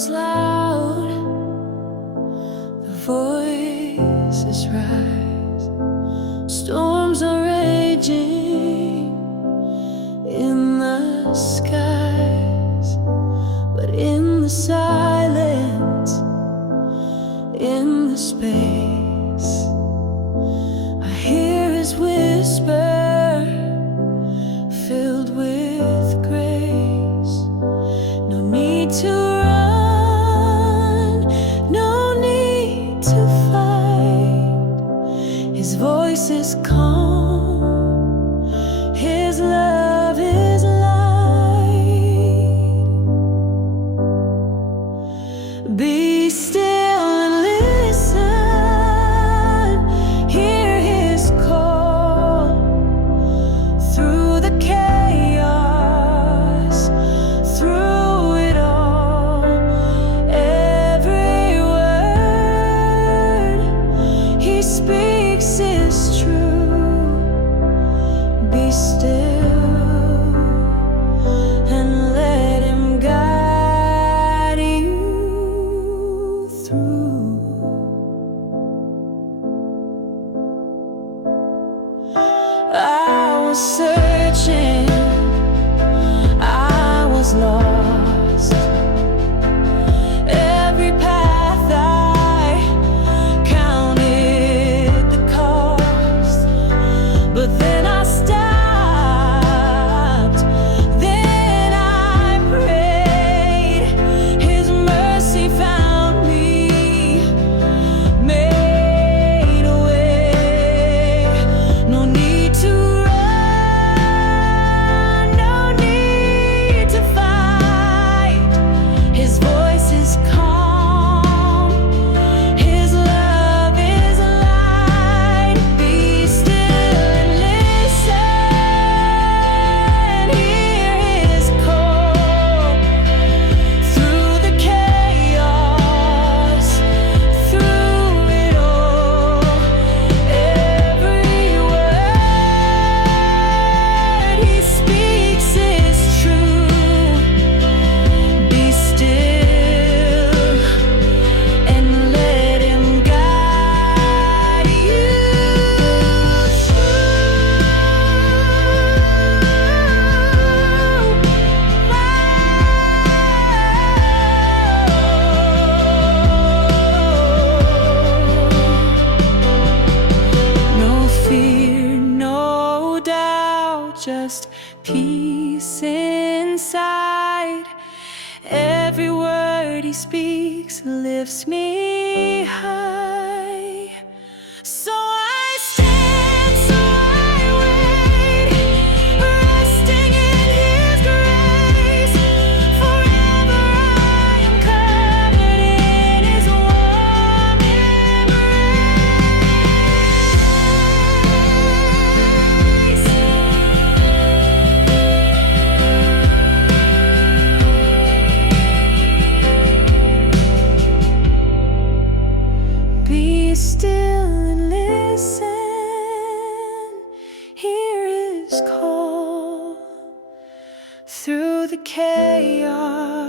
grows loud, the voices rise, storms are raging in the skies, but in the silence, in the space, I hear his whisper, filled with grace. No need to run, no need to fight. His voice is calm, his love is light. Be still and listen, hear his call through the chaos, through it all. Every word he speaks is true. Be still and let him guide you through. I was searching, I was lost. Every path I counted the cost, but then I stopped, then I prayed. His mercy found me, made a way. No need to run, no need to fight. His voice is calm, his love is light. Be still and listen, hear his call through the chaos, through it all. Every word he speaks is true. Be still and let him guide you through. No fear, no doubt, just peace inside. Every word he speaks lifts me high. So I stand, so I wait, resting in his grace. Forever I am covered in his warm embrace. Be still and listen, hear his call through the chaos.